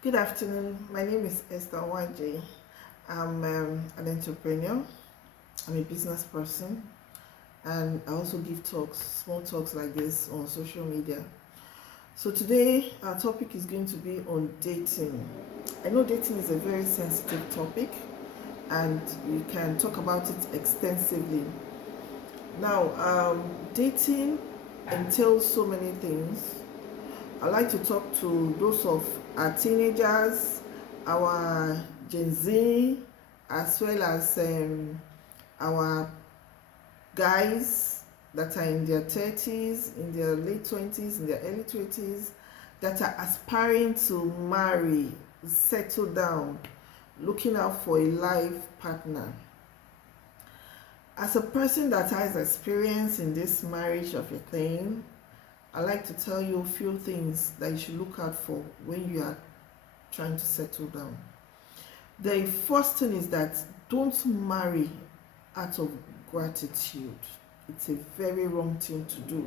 Good afternoon. My name is Esther Wajay. I'm an entrepreneur. I'm a business person, and I also give talks, small talks like this on social media. So today, our topic is going to be on dating. I know dating is a very sensitive topic, and we can talk about it extensively. Now, dating entails so many things. I like to talk to those of our teenagers, our Gen Z, as well as our guys that are in their 30s, in their late 20s, in their early 20s, that are aspiring to marry, settle down, looking out for a life partner. As a person that has experience in this marriage of a thing, I like to tell you a few things that you should look out for when you are trying to settle down. The first thing is that don't marry out of gratitude. It's a very wrong thing to do.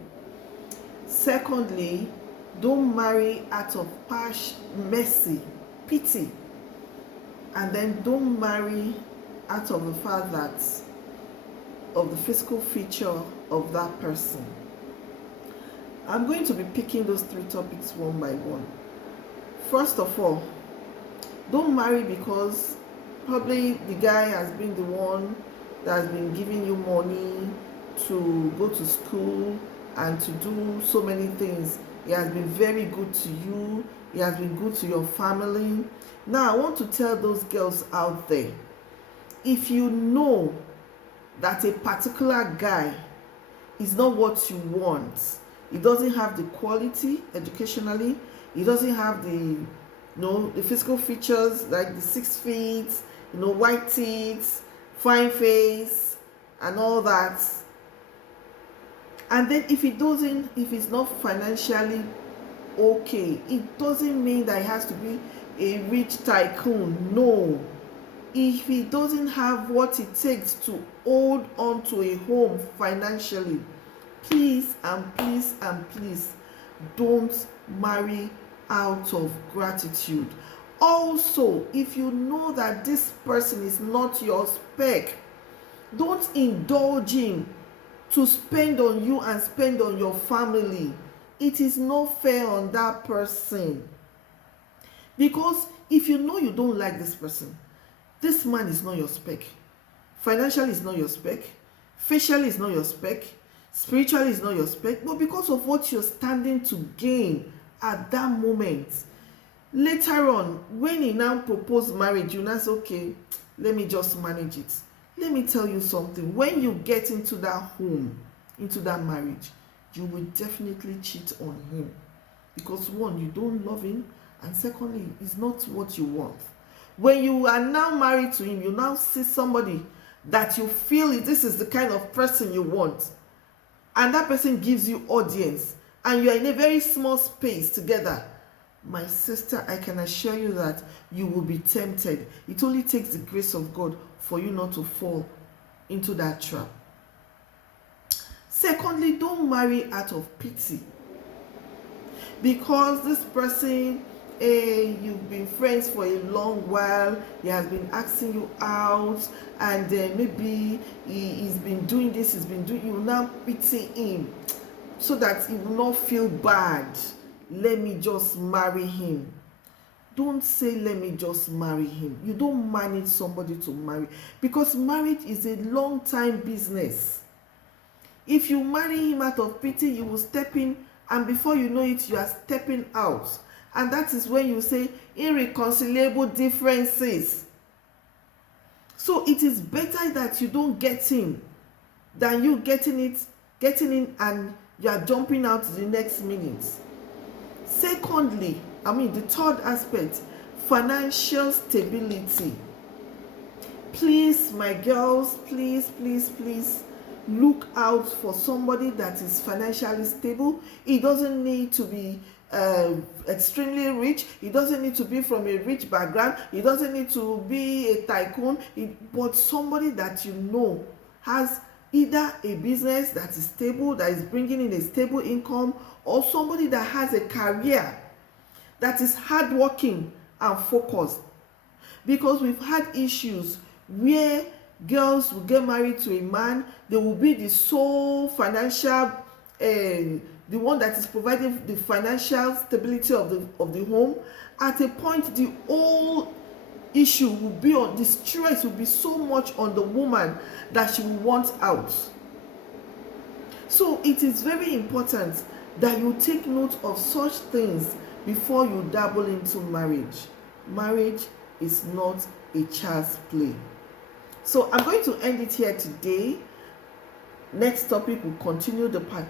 Secondly, don't marry out of mercy, pity. And then don't marry out of the fact that of the physical feature of that person. I'm going to be picking those three topics one by one. First of all, don't marry because probably the guy has been the one that has been giving you money to go to school and to do so many things. He has been very good to you. He has been good to your family. Now, I want to tell those girls out there, if you know that a particular guy is not what you want, he doesn't have the quality educationally, he doesn't have the physical features like the 6 feet, white teeth, fine face, and all that. And then if it's not financially okay, it doesn't mean that he has to be a rich tycoon. No. If he doesn't have what it takes to hold on to a home financially, please and please and please don't marry out of gratitude. Also, if you know that this person is not your spec, don't indulge him to spend on you and spend on your family. It is not fair on that person. Because if you know you don't like this person, this man is not your spec, financially is not your spec, facially is not your spec, spiritually is not your spec, but because of what you're standing to gain at that moment, later on when he now propose marriage, you now say, okay, let me just manage it. Let me tell you something, when you get into that home, into that marriage, you will definitely cheat on him, because one, you don't love him, and secondly, it's not what you want. When you are now married to him, you now see somebody that you feel this is the kind of person you want, and that person gives you audience, and you are in a very small space together. My sister, I can assure you that you will be tempted. It only takes the grace of God for you not to fall into that trap. Secondly, don't marry out of pity, because this person, you've been friends for a long while, he has been asking you out, and maybe he's been doing this, you now pity him so that he will not feel bad. Let me just marry him. Don't say let me just marry him. You don't manage somebody to marry, because marriage is a long time business. If you marry him out of pity, you will step in, and before you know it, you are stepping out. And that is when you say irreconcilable differences. So it is better that you don't get him than you getting in and you are jumping out the next minute. Secondly, the third aspect, financial stability. Please, my girls, please look out for somebody that is financially stable. It doesn't need to be extremely rich. It doesn't need to be from a rich background. It doesn't need to be a tycoon. But somebody that you know has either a business that is stable, that is bringing in a stable income, or somebody that has a career that is hardworking and focus. Because we've had issues where girls will get married to a man, they will be the sole financial, the one that is providing the financial stability of the home. At a point, the whole issue will be on, the stress will be so much on the woman that she will want out. So it is very important that you take note of such things before you dabble into marriage. Marriage is not a child's play. So I'm going to end it here today. Next topic will continue the part 2.